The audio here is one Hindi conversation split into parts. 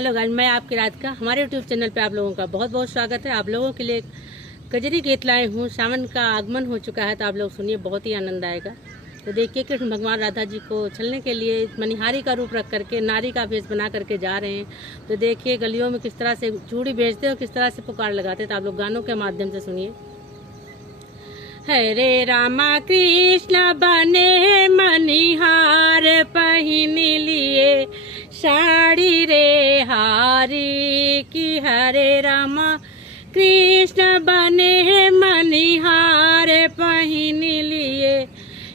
हेलो गाइस, मैं आपकी राधिका। हमारे यूट्यूब चैनल पे आप लोगों का बहुत बहुत स्वागत है। आप लोगों के लिए एक कजरी गीत लाए हूँ। सावन का आगमन हो चुका है तो आप लोग सुनिए, बहुत ही आनंद आएगा। तो देखिए कृष्ण भगवान राधा जी को छलने के लिए मनिहारी का रूप रख करके नारी का वेश बना करके जा रहे हैं। तो देखिए गलियों में किस तरह से चूड़ी बेचते हो, किस तरह से पुकार लगाते। तो आप लोग गानों के माध्यम से सुनिए। हरे रामा कृष्ण बने मनिहार पहिन लिए साड़ी रे हारी की। हरे रामा कृष्ण बने मनिहार पहिन लिए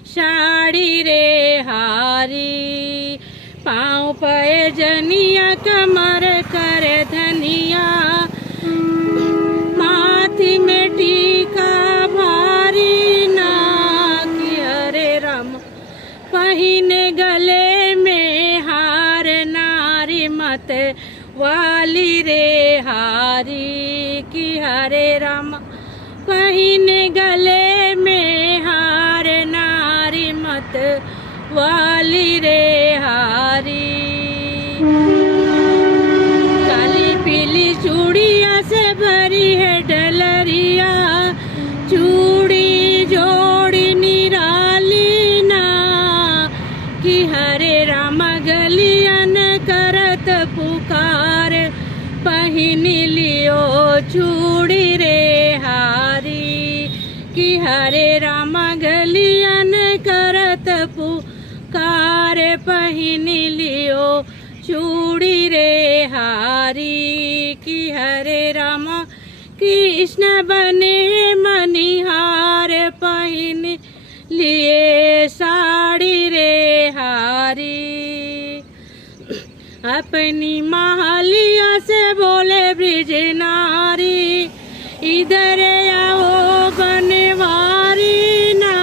साड़ी रे हारी। पाँव पे जनिया कमर कर धनिया, माथी में टीका भारी ना की। हरे राम पहिने गले में हार नारी मत वाली रे हारी की। हरे राम पहिने गले में हार नारी मत वाली रे हारी। काली पीली चूड़िया से भरी है डलरिया, चूड़ी जोड़ी निराली ना कि। हरे राम गलियन करत पुकार पहिन लियो चूड़ी रे हारी कि। हरे राम गलियन करत पुकार पहिन लियो चूड़ी रे हारी कि। हरे राम कृष्ण बने मनिहार पहिन लिए साड़ी रे हारी। अपनी महलिया से बोले ब्रिज नारी, इधर आओ बनवारी ना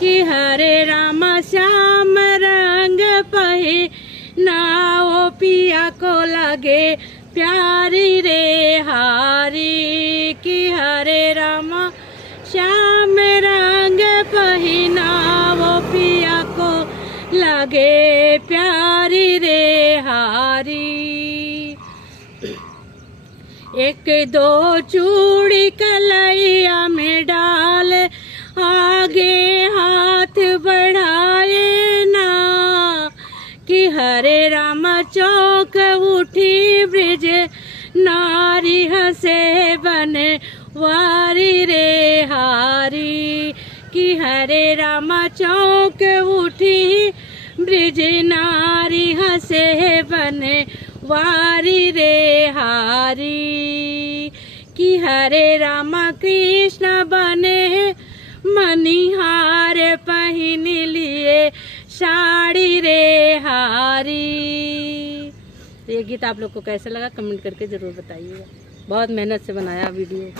कि। हरे राम श्याम रंग पहिनाओ पिया को लगे प्यारी रे हारी कि। हरे राम श्याम रंग पहिनाओ पिया को लगे प्यारी रे हारी। एक दो चूड़ी कलैया में डाल आगे हाथ बढ़ाए ना कि। हरे राम चौक उठी ब्रिज नारी हंसे बने वारी रे हारी कि। हरे राम चौक उठी ब्रिज नारी हंसे बने वारी रे हारी कि। हरे राम कृष्ण बने मनिहार पहिन लिए साड़ी रे हारी। ये गीत आप लोग को कैसा लगा कमेंट करके जरूर बताइएगा। बहुत मेहनत से बनाया वीडियो।